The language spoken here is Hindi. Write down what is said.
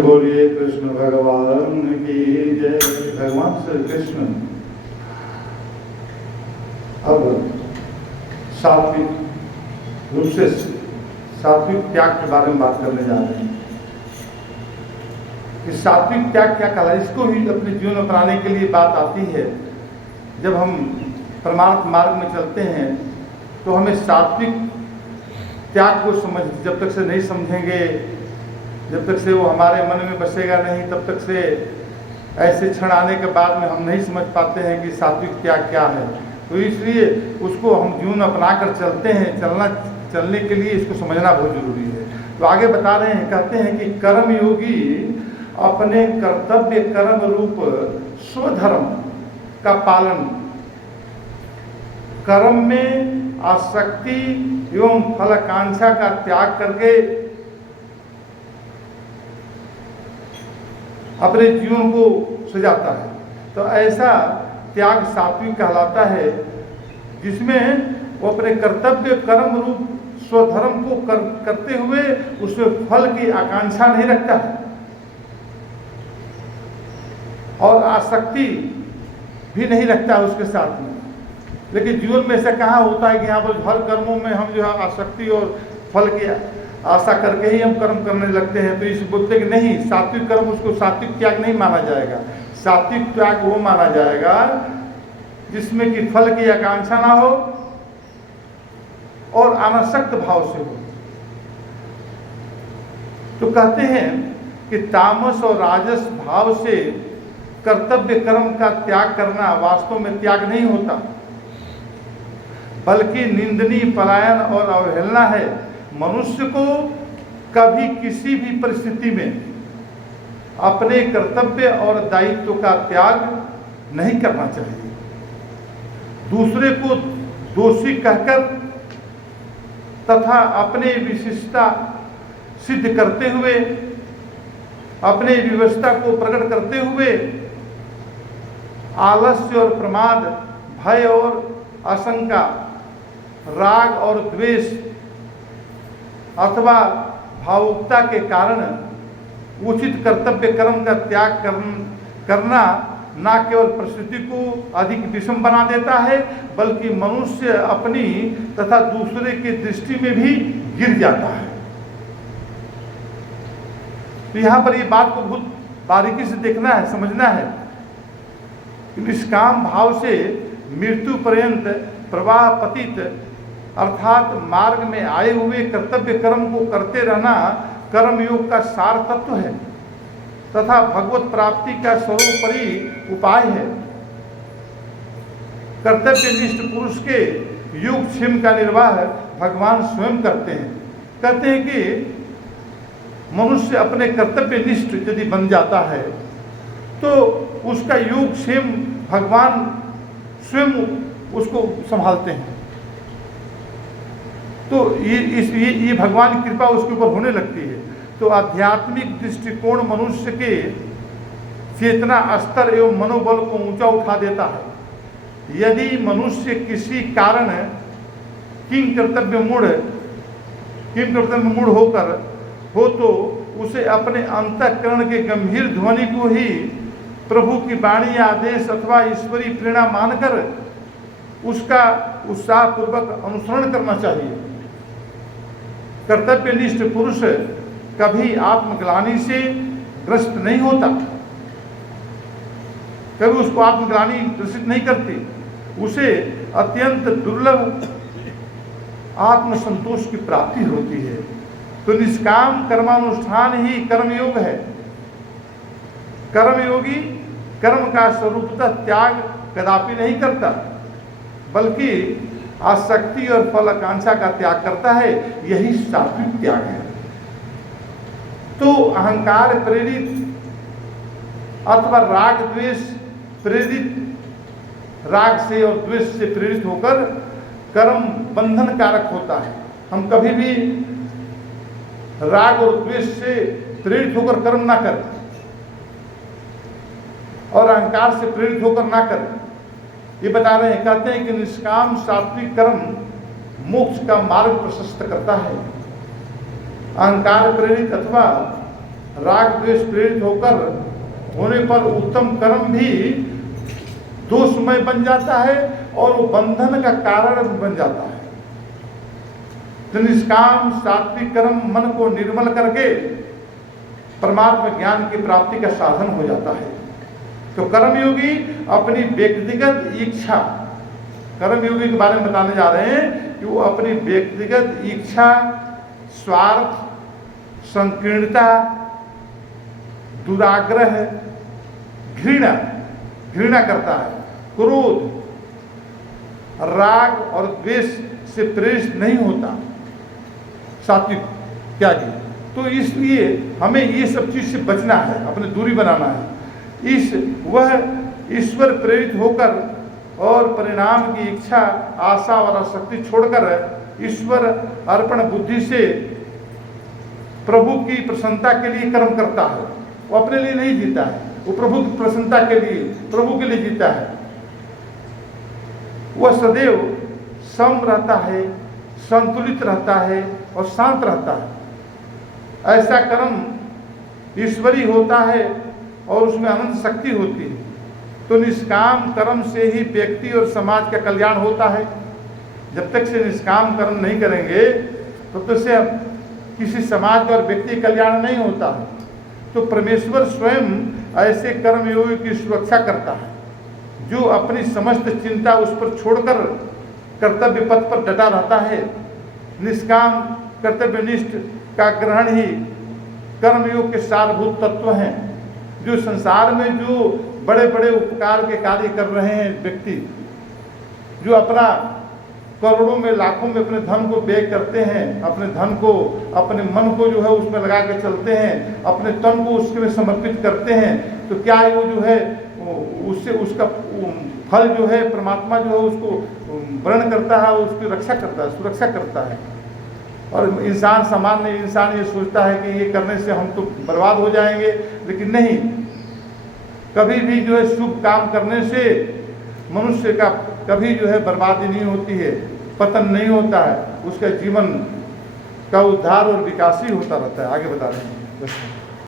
बोलिए कृष्ण भगवान की जय। भगवान श्री कृष्ण अब सात्विक रूप से सात्विक त्याग के बारे में बात करने जा रहे हैं कि सात्विक त्याग क्या कहला। इसको ही अपने जीवन में अपनाने के लिए बात आती है। जब हम परमार्थ मार्ग में चलते हैं तो हमें सात्विक त्याग को जब तक से नहीं समझेंगे, जब तक से वो हमारे मन में बसेगा नहीं, तब तक से ऐसे क्षण आने के बाद में हम नहीं समझ पाते हैं कि सात्विक त्याग क्या है। तो इसलिए उसको हम जीवन अपना कर चलते हैं। चलने के लिए इसको समझना बहुत जरूरी है। तो आगे बता रहे हैं, कहते हैं कि कर्म योगी अपने कर्तव्य कर्म रूप स्वधर्म का पालन, कर्म में आसक्ति एवं फलाकांक्षा का त्याग करके अपने जीवन को सजाता है। तो ऐसा त्याग सात्विक कहलाता है, जिसमें वो अपने कर्तव्य कर्म रूप स्वधर्म को करते हुए उसमें फल की आकांक्षा नहीं रखता है और आसक्ति भी नहीं रखता है उसके साथ में। लेकिन जीवन में ऐसा कहाँ होता है कि यहाँ पर हर कर्मों में हम जो है आसक्ति और फल की आशा करके ही हम कर्म करने लगते हैं। तो इस बोलते कि नहीं, सात्विक कर्म उसको सात्विक त्याग नहीं माना जाएगा। सात्विक त्याग वो माना जाएगा जिसमें कि फल की आकांक्षा ना हो और अनासक्त भाव से हो। तो कहते हैं कि तामस और राजस भाव से कर्तव्य कर्म का त्याग करना वास्तव में त्याग नहीं होता, बल्कि निंदनीय पलायन और अवहेलना है। मनुष्य को कभी किसी भी परिस्थिति में अपने कर्तव्य और दायित्व का त्याग नहीं करना चाहिए। दूसरे को दोषी कहकर तथा अपने विशिष्टता सिद्ध करते हुए, अपने विवशता को प्रकट करते हुए आलस्य और प्रमाद, भय और आशंका, राग और द्वेष अथवा भावुकता के कारण उचित कर्तव्य कर्म का त्याग करना न केवल परिस्थिति को अधिक विषम बना देता है, बल्कि मनुष्य अपनी तथा दूसरे की दृष्टि में भी गिर जाता है। तो यहाँ पर ये बात को बहुत बारीकी से देखना है, समझना है कि निष्काम भाव से मृत्यु पर्यंत प्रवाह पतित अर्थात मार्ग में आए हुए कर्तव्य कर्म को करते रहना कर्मयोग का सार तत्व है तथा भगवत प्राप्ति का सर्वोपरि उपाय है। कर्तव्यनिष्ठ पुरुष के योगक्षेम का निर्वाह भगवान स्वयं करते हैं। कहते हैं कि मनुष्य अपने कर्तव्यनिष्ठ यदि बन जाता है तो उसका योगक्षेम भगवान स्वयं उसको संभालते हैं। तो ये भगवान की कृपा उसके ऊपर होने लगती है। तो आध्यात्मिक दृष्टिकोण मनुष्य के चेतना स्तर एवं मनोबल को ऊंचा उठा देता है। यदि मनुष्य किसी कारण किम कर्तव्य मूढ़ होकर हो तो उसे अपने अंतःकरण के गंभीर ध्वनि को ही प्रभु की वाणी आदेश अथवा ईश्वरीय प्रेरणा मानकर उसका उत्साहपूर्वक अनुसरण करना चाहिए। कर्तव्यनिष्ठ पुरुष कभी आत्मग्लानि से ग्रस्त नहीं होता, कभी उसको आत्मग्लानि ग्रसित नहीं करती। उसे अत्यंत दुर्लभ आत्मसंतोष की प्राप्ति होती है। तो निष्काम कर्मानुष्ठान ही कर्मयोग है। कर्मयोगी कर्म का स्वरूपतः त्याग कदापि नहीं करता, बल्कि आसक्ति और फल आकांक्षा का त्याग करता है। यही सात्विक त्याग है। तो अहंकार प्रेरित अथवा राग द्वेष प्रेरित, राग से और द्वेष से प्रेरित होकर कर्म बंधन कारक होता है। हम कभी भी राग और द्वेष से प्रेरित होकर कर्म ना करें और अहंकार से प्रेरित होकर ना करें। ये बता रहे हैं, कहते हैं कि निष्काम सात्विक कर्म मोक्ष का मार्ग प्रशस्त करता है। अहंकार प्रेरित अथवा राग द्वेष प्रेरित होकर होने पर उत्तम कर्म भी दोषमय बन जाता है और वो बंधन का कारण बन जाता है। तो निष्काम सात्विक कर्म मन को निर्मल करके परमात्मा ज्ञान की प्राप्ति का साधन हो जाता है। तो कर्मयोगी अपनी व्यक्तिगत इच्छा, कर्मयोगी के बारे में बताने जा रहे हैं कि वो अपनी व्यक्तिगत इच्छा, स्वार्थ, संकीर्णता, दुराग्रह, घृणा करता है, क्रोध, राग और द्वेष से प्रेरित नहीं होता सात्विक त्यागी। तो इसलिए हमें ये सब चीज से बचना है, अपने दूरी बनाना है। वह ईश्वर प्रेरित होकर और परिणाम की इच्छा, आशा और आसक्ति छोड़कर ईश्वर अर्पण बुद्धि से प्रभु की प्रसन्नता के लिए कर्म करता है। वो अपने लिए नहीं जीता है, वो प्रभु की प्रसन्नता के लिए, प्रभु के लिए जीता है। वह सदैव सम रहता है, संतुलित रहता है और शांत रहता है। ऐसा कर्म ईश्वरी होता है और उसमें अनंत शक्ति होती है। तो निष्काम कर्म से ही व्यक्ति और समाज का कल्याण होता है। जब तक से निष्काम कर्म नहीं करेंगे तब तक से किसी समाज और व्यक्ति कल्याण नहीं होता है। तो परमेश्वर स्वयं ऐसे कर्मयोगी की सुरक्षा करता है जो अपनी समस्त चिंता उस पर छोड़कर कर्तव्य पथ पर डटा रहता है। निष्काम कर्तव्यनिष्ठ का ग्रहण ही कर्मयोग के सारभूत तत्व हैं। जो संसार में जो बड़े बड़े उपकार के कार्य कर रहे हैं व्यक्ति, जो अपना करोड़ों में लाखों में अपने धन को व्यय करते हैं, अपने धन को, अपने मन को जो है उसमें लगा के चलते हैं, अपने तन को उसके में समर्पित करते हैं, तो क्या वो जो है उससे उसका फल जो है परमात्मा जो है उसको वर्ण करता है, उसकी रक्षा करता है, सुरक्षा करता है। और इंसान, सामान्य इंसान ये सोचता है कि ये करने से हम तो बर्बाद हो जाएंगे, लेकिन नहीं, कभी भी जो है शुभ काम करने से मनुष्य का कभी जो है बर्बादी नहीं होती है, पतन नहीं होता है, उसका जीवन का उद्धार और विकास ही होता रहता है। आगे बता रहे हैं।